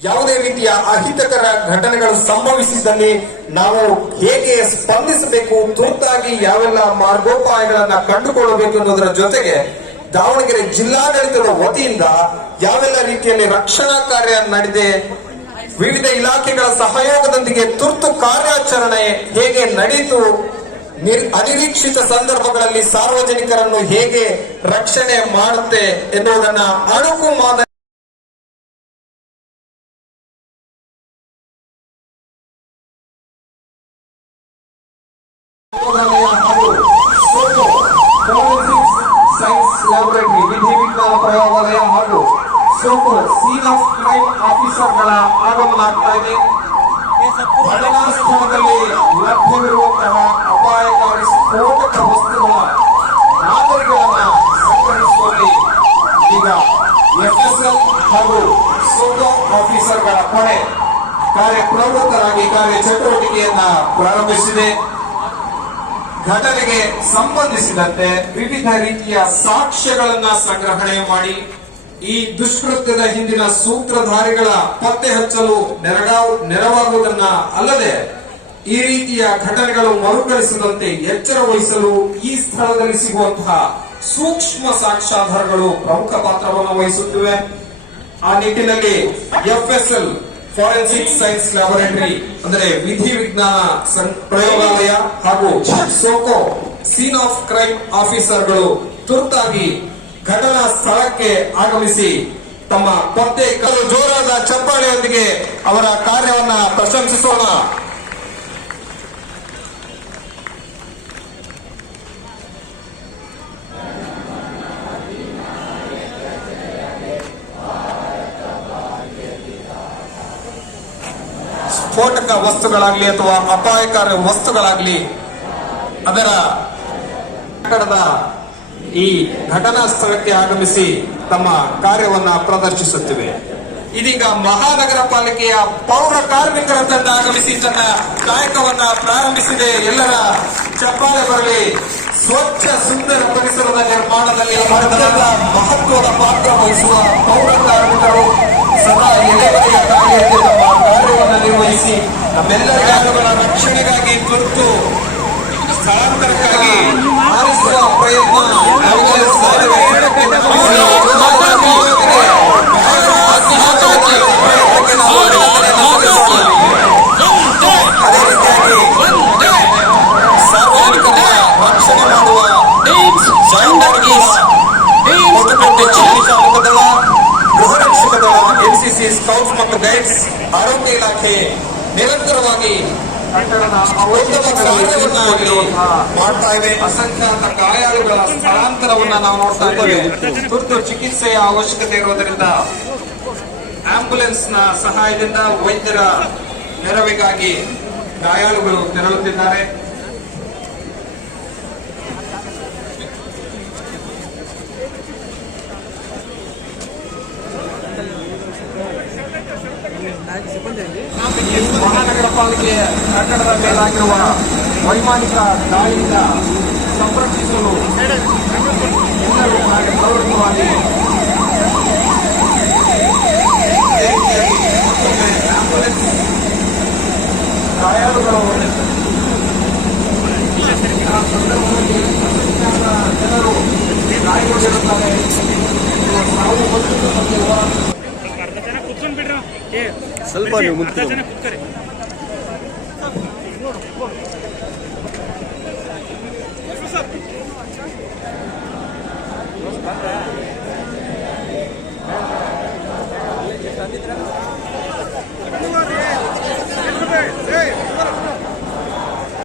ಯಾವುದೇ ರೀತಿಯ ಅಹಿತಕರ ಘಟನೆಗಳು ಸಂಭವಿಸಿದಲ್ಲಿ ನಾವು ಹೇಗೆ ಸ್ಪಂದಿಸಬೇಕು, ತುರ್ತಾಗಿ ಯಾವೆಲ್ಲ ಮಾರ್ಗೋಪಾಯಗಳನ್ನ ಕಂಡುಕೊಳ್ಳಬೇಕು ಅನ್ನೋದರ ಜೊತೆಗೆ ದಾವಣಗೆರೆ ಜಿಲ್ಲಾಡಳಿತದ ವತಿಯಿಂದ ಯಾವೆಲ್ಲ ರೀತಿಯಲ್ಲಿ ರಕ್ಷಣಾ ಕಾರ್ಯ ನಡೆದಿದೆ, ವಿವಿಧ ಇಲಾಖೆಗಳ ಸಹಯೋಗದೊಂದಿಗೆ ತುರ್ತು ಕಾರ್ಯಾಚರಣೆ ಹೇಗೆ ನಡೆಯಿತು ನಿರ್- ಅನಿರೀಕ್ಷಿತ ಸಂದರ್ಭಗಳಲ್ಲಿ ಸಾರ್ವಜನಿಕರನ್ನು ಹೇಗೆ ರಕ್ಷಣೆ ಮಾಡುತ್ತೆ ಎನ್ನುವುದನ್ನ ಅಣುಕು ಮಾದರಿ ಸೈನ್ಸ್ ಲ್ಯಾಬೊರೇಟರಿ ವಿಧಿ ವಿಜ್ಞಾನ ಪ್ರಯೋಗಾಲಯ ಹಾಗೂ ಸೋಮು ಸೀನ್ ಆಫ್ ಕ್ರೈಮ್ ಆಫೀಸರ್ಗಳ ಆಗಮನ ಆಗ್ತಾ ಇದೆ ಸ್ಥಳದಲ್ಲಿ ಲಭ್ಯವಿರುವಂತಹ ಅಪಾಯಕಾರಿ ಸ್ಫೋಟಕ ವಸ್ತುಗಳ ಮಾದರಿಗಳನ್ನ ಸಂಗ್ರಹಿಸುವಲ್ಲಿ ಈಗ ಎಫ್ಎಸ್ಎಲ್ ಹಾಗೂ ಸೋಟೋ ಆಫೀಸರ್ಗಳ ಪಡೆ ಕಾರ್ಯಪ್ರವೃತ್ತರಾಗಿ ಕಾರ್ಯಚಟುವಟಿಕೆಯನ್ನ ಪ್ರಾರಂಭಿಸಿದೆ ಘಟನೆಗೆ ಸಂಬಂಧಿಸಿದಂತೆ ವಿವಿಧ ರೀತಿಯ ಸಾಕ್ಷ್ಯಗಳನ್ನ ಸಂಗ್ರಹಣೆ ಮಾಡಿ ಈ ದುಷ್ಕೃತ್ಯದ ಹಿಂದಿನ ಸೂತ್ರಧಾರಿಗಳ ಪತ್ತೆ ಹಚ್ಚಲು ನೆರವಾಗುವುದನ್ನ ಅಲ್ಲದೆ ಈ ರೀತಿಯ ಘಟನೆಗಳು ಮರುಕಳಿಸದಂತೆ ಎಚ್ಚರ ವಹಿಸಲು ಈ ಸ್ಥಳದಲ್ಲಿ ಸಿಗುವಂತಹ ಸೂಕ್ಷ್ಮ ಸಾಕ್ಷ್ಯಾಧಾರಗಳು ಪ್ರಮುಖ ಪಾತ್ರವನ್ನು ವಹಿಸುತ್ತಿವೆ. ಆ ನಿಟ್ಟಿನಲ್ಲಿ ಎಫ್ಎಸ್ಎಲ್ ಫಾರೆನ್ಸಿಕ್ ಸೈನ್ಸ್ ಲ್ಯಾಬೊರೇಟರಿ ಅಂದರೆ ವಿಧಿ ವಿಜ್ಞಾನ ಪ್ರಯೋಗಾಲಯ ಹಾಗೂ ಸೋಕೋ ಸೀನ್ ಆಫ್ ಕ್ರೈಮ್ ಆಫೀಸರ್ಗಳು ತುರ್ತಾಗಿ ಘಟನಾ ಸ್ಥಳಕ್ಕೆ ಆಗಮಿಸಿ ತಮ್ಮ ಪತ್ತೆ ಜೋರಾದ ಚಪ್ಪಾಳೆಯೊಂದಿಗೆ ಅವರ ಕಾರ್ಯವನ್ನ ಪ್ರಶಂಸಿಸೋಣ. ಸ್ಫೋಟಕ ವಸ್ತುಗಳಾಗ್ಲಿ ಅಥವಾ ಅಪಾಯಕಾರಿ ವಸ್ತುಗಳಾಗ್ಲಿ ಅದರ ಕಟ್ಟಡದ ಈ ಘಟನಾ ಸ್ಥಳಕ್ಕೆ ಆಗಮಿಸಿ ತಮ್ಮ ಕಾರ್ಯವನ್ನ ಪ್ರದರ್ಶಿಸುತ್ತಿವೆ. ಇದೀಗ ಮಹಾನಗರ ಪಾಲಿಕೆಯ ಪೌರ ಕಾರ್ಮಿಕರ ತಂಡ ಆಗಮಿಸಿ ತನ್ನ ಕಾಯಕವನ್ನ ಪ್ರಾರಂಭಿಸಿದೆ. ಎಲ್ಲರ ಚಪ್ಪಾಳೆ ಬರಲಿ, ಸ್ವಚ್ಛ ಸುಂದರ ಪರಿಸರದ ನಿರ್ಮಾಣದಲ್ಲಿ ಮಹತ್ವದ ಪಾತ್ರ ವಹಿಸುವ ಪೌರ ಕಾರ್ಮಿಕರು ಸದಾ ಎಲೆಬರೆಯ ಕಾರ್ಯಕ್ಕೆ ತಮ್ಮ ಕಾರ್ಯವನ್ನು ನಿರ್ವಹಿಸಿ ನಮ್ಮೆಲ್ಲರ ರಕ್ಷಣೆಗಾಗಿ ತುರ್ತು ಸ್ಥಳಾಂತರಕ್ಕಾಗಿ ಆರಿಸುವ ಪ್ರಯತ್ನ ನಾವೆಲ್ಲರೂ ಸಾಧ್ಯವೇ? ಅದೇ ರೀತಿಯಾಗಿ ಸಾರ್ವಜನಿಕರ ರಕ್ಷಣೆ ಮಾಡುವ ಜಾಯಿಂದಾಗಿ ಹೊಸಪೇಟೆ ಚಿಕಿತ್ಸಾ ಮುಖದಳ ಗೃಹ ರಕ್ಷಕ ದಳ ಎನ್ಸಿಸಿ ಸ್ಕೌಟ್ಸ್ ಮತ್ತು ಗೈಡ್ಸ್ ಆರೋಗ್ಯ ಇಲಾಖೆ ನಿರಂತರವಾಗಿ ಮಾಡ್ತಾ ಇದೆ ಅಸಂಖ್ಯಾತ ಗಾಯಾಳುಗಳ ಸ್ಥಳಾಂತರವನ್ನ ನಾವು ನೋಡ್ತಾ ಇದ್ದೇವೆ. ತುರ್ತು ಚಿಕಿತ್ಸೆಯ ಅವಶ್ಯಕತೆ ಇರುವುದರಿಂದ ಆಂಬ್ಯುಲೆನ್ಸ್ನ ಸಹಾಯದಿಂದ ವೈದ್ಯರ ನೆರವಿಗಾಗಿ ಗಾಯಾಳುಗಳು ತೆರಳುತ್ತಿದ್ದಾರೆ. ಪಾಲಿಕೆ ಕಟ್ಟಡದ ಮೇಲಾಗಿರುವ ವೈಮಾನಿಕ ದಾಳಿಯಿಂದ ಸಂರಕ್ಷಿಸಲು ಎಲ್ಲರೂ ಪ್ರವೃತ್ತವಾಗಿ ಸ್ವಲ್ಪ ಗಾಯಾಳುಗಳು ಮುಂದೆ ಸಂದರ್ಭದಲ್ಲಿ ಜನರು ಗಾಯಗೊಂಡಿರುತ್ತಾರೆ ನಾವು ಸ್ವಲ್ಪ ನೀವು ಮುಂದೆ ಅರ್ಧ ಜನ ಕುತ್ಕರಿ